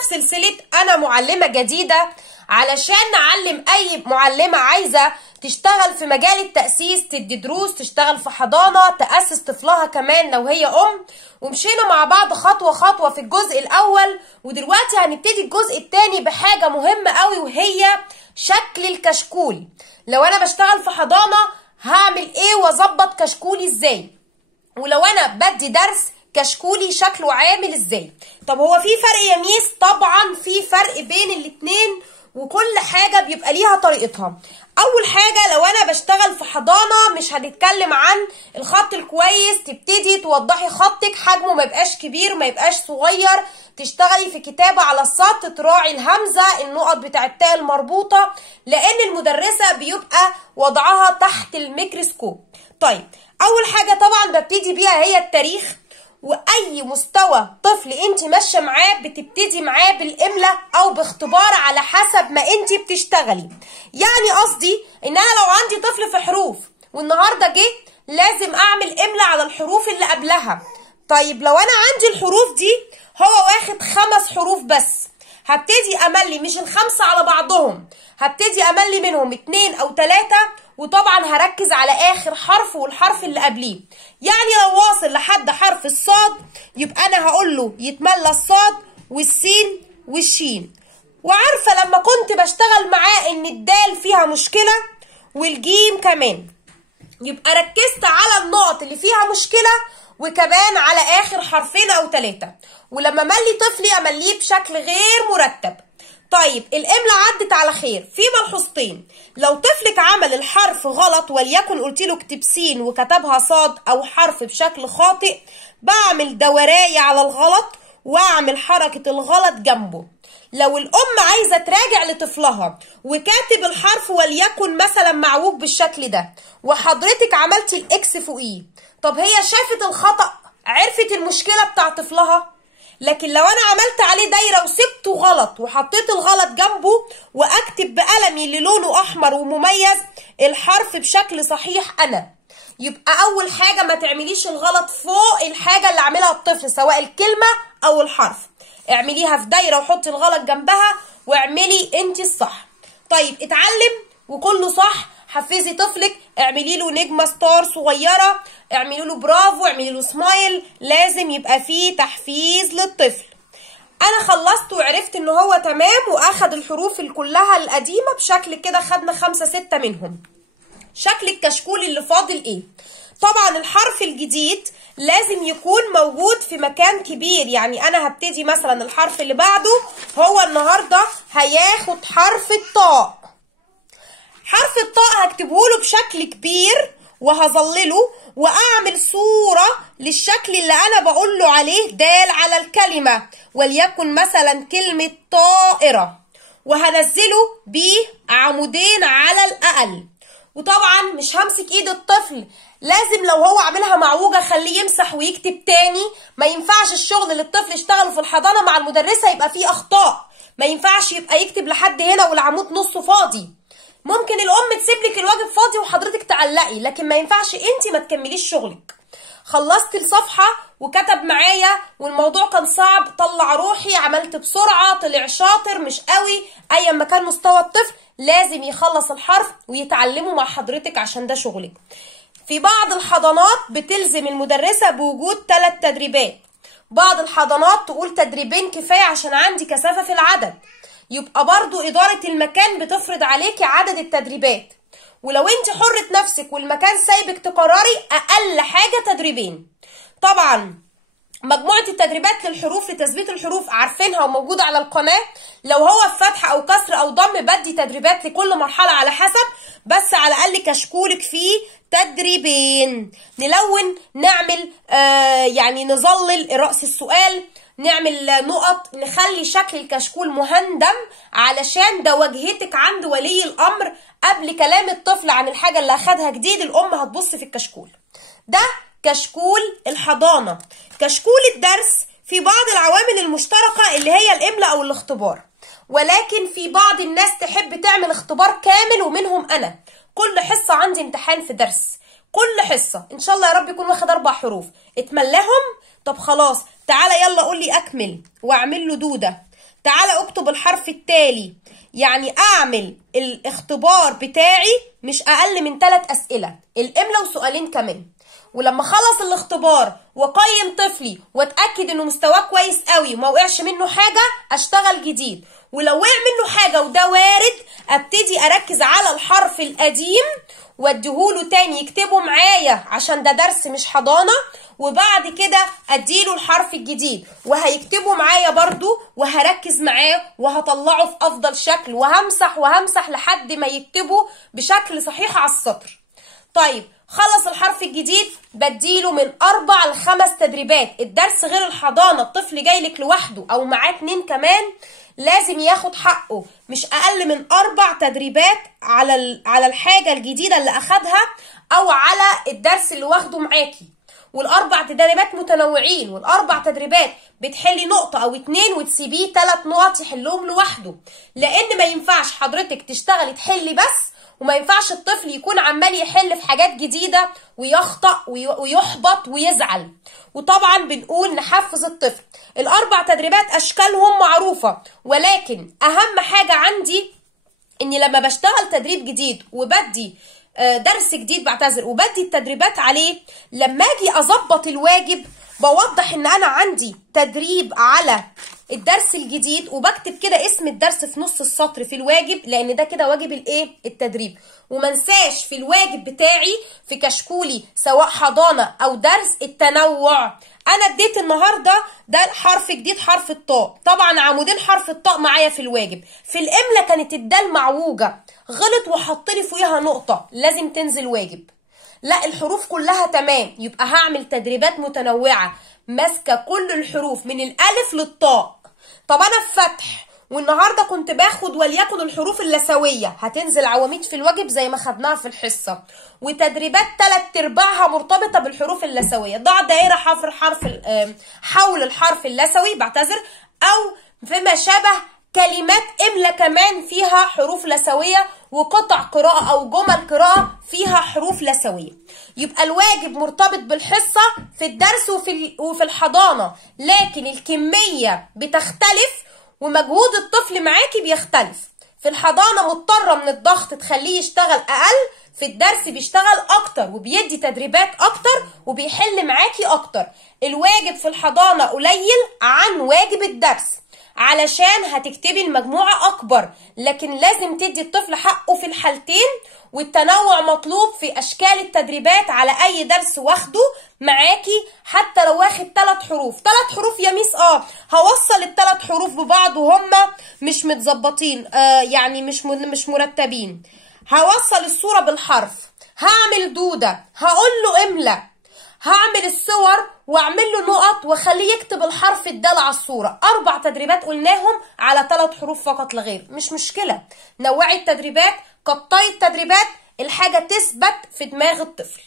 في سلسلة أنا معلمة جديدة علشان نعلم أي معلمة عايزة تشتغل في مجال التأسيس، تدي دروس، تشتغل في حضانة، تأسس طفلها كمان لو هي ومشينا مع بعض خطوة خطوة في الجزء الأول، ودلوقتي هنبتدي الجزء التاني بحاجة مهمة قوي وهي شكل الكشكول. لو أنا بشتغل في حضانة هعمل إيه وأظبط كشكولي إزاي؟ ولو أنا بدي درس كشكولي شكله عامل إزاي؟ طب هو في فرق يا ميس؟ طبعا في فرق بين الاتنين، وكل حاجة بيبقى ليها طريقتها. أول حاجة لو أنا بشتغل في حضانة مش هنتكلم عن الخط الكويس، تبتدي توضحي خطك حجمه ما يبقاش كبير ما يبقاش صغير، تشتغلي في كتابة على السطر، تراعي الهمزة، النقط بتاع التاء المربوطة، لأن المدرسة بيبقى وضعها تحت الميكروسكوب. طيب أول حاجة طبعا ببتدي بيها هي التاريخ، واي مستوى طفل انت ماشيه معاه بتبتدي معاه بالاملاء او باختبار على حسب ما انت بتشتغلي. يعني قصدي ان انا لو عندي طفل في حروف والنهارده جه لازم اعمل املاء على الحروف اللي قبلها. طيب لو انا عندي الحروف دي هو واخد 5 حروف بس، هبتدي املي مش ال5 على بعضهم، هبتدي املي منهم 2 أو 3، وطبعا هركز على اخر حرف والحرف اللي قبليه. يعني لو واصل لحد حرف الصاد يبقى انا هقول له يتملى الصاد والسين والشين. وعارفه لما كنت بشتغل معاه ان الدال فيها مشكله والجيم كمان، يبقى ركزت على النقط اللي فيها مشكله وكمان على اخر 2 أو 3. ولما املي طفلي امليه بشكل غير مرتب. طيب الاملاء عدت على خير. في ملحوظتين: لو طفلك عمل الحرف غلط وليكن قلت له اكتب سين وكتبها صاد او حرف بشكل خاطئ، بعمل دورايه على الغلط واعمل حركه الغلط جنبه. لو الام عايزه تراجع لطفلها وكاتب الحرف وليكن مثلا معوج بالشكل ده وحضرتك عملتي الاكس فوقيه، طب هي شافت الخطأ، عرفت المشكله بتاع طفلها. لكن لو انا عملت عليه دايره وسبته غلط وحطيت الغلط جنبه واكتب بقلمي اللي لونه احمر ومميز الحرف بشكل صحيح انا، يبقى اول حاجه ما تعمليش الغلط فوق الحاجه اللي عاملها الطفل سواء الكلمه او الحرف، اعمليها في دايره وحطي الغلط جنبها واعملي انت الصح. طيب اتعلم وكله صح، حفزي طفلك، اعملي له نجمه ستار صغيره، اعملي له برافو، اعملي له سمايل، لازم يبقى فيه تحفيز للطفل. انا خلصت وعرفت ان هو تمام واخد الحروف كلها القديمه بشكل كده، خدنا 5 6 منهم. شكل الكشكول اللي فاضل ايه؟ طبعا الحرف الجديد لازم يكون موجود في مكان كبير. يعني انا هبتدي مثلا الحرف اللي بعده هو النهارده هياخد حرف الطاء. حرف الطاء هكتبه له بشكل كبير وهظلله واعمل صورة للشكل اللي انا بقول له عليه دال على الكلمة، وليكن مثلا كلمة طائرة، وهنزله بعمودين على الاقل. وطبعا مش همسك ايد الطفل، لازم لو هو عاملها معوجة خليه يمسح ويكتب تاني. ما ينفعش الشغل اللي الطفل اشتغله في الحضانة مع المدرسة يبقى فيه اخطاء، ما ينفعش يبقى يكتب لحد هنا والعمود نصه فاضي. ممكن الام تسيب لك الواجب فاضي وحضرتك تعلقي، لكن ما ينفعش انت ما تكمليش شغلك. خلصت الصفحه وكتب معايا والموضوع كان صعب، طلع روحي، عملت بسرعه، طلع شاطر مش قوي، ايا ما كان مستوى الطفل لازم يخلص الحرف ويتعلمه مع حضرتك عشان ده شغلك. في بعض الحضانات بتلزم المدرسه بوجود 3 تدريبات، بعض الحضانات تقول 2 تدريبات كفايه عشان عندي كثافه في العدد، يبقى برضو إدارة المكان بتفرض عليكي عدد التدريبات. ولو انت حرة نفسك والمكان سايبك تقرري أقل حاجة 2 تدريبات. طبعا مجموعة التدريبات للحروف لتثبيت الحروف عارفينها وموجودة على القناة، لو هو في فتح أو كسر أو ضم بدي تدريبات لكل مرحلة على حسب، بس على الأقل كشكولك فيه 2 تدريبات. نلون، نعمل يعني نظلل رأس السؤال، نعمل نقط، نخلي شكل الكشكول مهندم علشان ده واجهتك عند ولي الامر. قبل كلام الطفل عن الحاجه اللي اخدها جديد الام هتبص في الكشكول ده. كشكول الحضانه. كشكول الدرس في بعض العوامل المشتركه اللي هي الاملاء او الاختبار، ولكن في بعض الناس تحب تعمل اختبار كامل، ومنهم انا. كل حصه عندي امتحان في درس، كل حصه ان شاء الله يا رب يكون واخد 4 حروف اتملاهم. طب خلاص تعالى يلا قول لي اكمل واعمل له دوده. تعالى اكتب الحرف التالي. يعني اعمل الاختبار بتاعي مش اقل من 3 اسئله، الاملا وسؤالين كمان. ولما خلص الاختبار واقيم طفلي واتاكد انه مستواه كويس قوي وما وقعش منه حاجه، اشتغل جديد. ولو وقع منه حاجه وده وارد، ابتدي اركز على الحرف القديم واديهوله تاني يكتبه معايا عشان ده درس مش حضانه، وبعد كده اديله الحرف الجديد وهيكتبه معايا برضو، وهركز معاه وهطلعه في افضل شكل، وهمسح لحد ما يكتبه بشكل صحيح على السطر. طيب خلص الحرف الجديد، بديله من 4 ل 5 تدريبات. الدرس غير الحضانه، الطفل جايلك لوحده او معاه 2 كمان، لازم ياخد حقه مش اقل من 4 تدريبات على الحاجه الجديده اللي اخدها او على الدرس اللي واخده معاكي. وال4 تدريبات متنوعين، وال4 تدريبات بتحلي نقطه او 2 وتسيبيه 3 نقط يحلهم لوحده، لان ما ينفعش حضرتك تشتغلي تحلي بس، وما ينفعش الطفل يكون عمال يحل في حاجات جديده ويخطأ ويحبط ويزعل. وطبعا بنقول نحفز الطفل. ال4 تدريبات اشكالهم معروفه، ولكن اهم حاجه عندي اني لما بشتغل تدريب جديد وبدي درس جديد وبدي التدريبات عليه، لما اجي اظبط الواجب بوضح ان انا عندي تدريب على الدرس الجديد، وبكتب كده اسم الدرس في نص السطر في الواجب، لان ده كده واجب التدريب. ومنساش في الواجب بتاعي في كشكولي سواء حضانه او درس التنوع. انا اديت النهارده ده حرف جديد، حرف الطاء، طبعا عمودين حرف الطاء معايا في الواجب. في الاملا كانت الدال معوجه، غلط وحط لي فوقيها نقطه، لازم تنزل واجب. لا الحروف كلها تمام، يبقى هعمل تدريبات متنوعه ماسكه كل الحروف من الالف للطاء. طب انا في فتح والنهارده كنت باخد وليكن الحروف اللثويه، هتنزل عواميد في الواجب زي ما خدناها في الحصه، وتدريبات 3/4 مرتبطه بالحروف اللثويه. ضع دائره حول الحرف اللثوي، او فيما شابه كلمات املا كمان فيها حروف لثويه، وقطع قراءه او جمل قراءه فيها حروف لثويه. يبقى الواجب مرتبط بالحصه في الدرس وفي الحضانه، لكن الكميه بتختلف ومجهود الطفل معاكي بيختلف. في الحضانه مضطره من الضغط تخليه يشتغل اقل، في الدرس بيشتغل اكتر وبيدي تدريبات اكتر وبيحل معاكي اكتر. الواجب في الحضانه قليل عن واجب الدرس علشان هتكتبي المجموعة أكبر، لكن لازم تدي الطفل حقه في الحالتين. والتنوع مطلوب في أشكال التدريبات على أي درس واخده معاكي، حتى لو واخد 3 حروف. 3 حروف يا ميس هوصل ال3 حروف ببعض وهم مش متظبطين، يعني مش مرتبين. هوصل الصورة بالحرف، هعمل دودة، هقول له املا، هعمل الصور واعمل له نقط واخليه يكتب الحرف الدال على الصوره. 4 تدريبات قلناهم على 3 حروف فقط لا غير، مش مشكله. نوعي التدريبات، قطعي التدريبات، الحاجه تثبت في دماغ الطفل.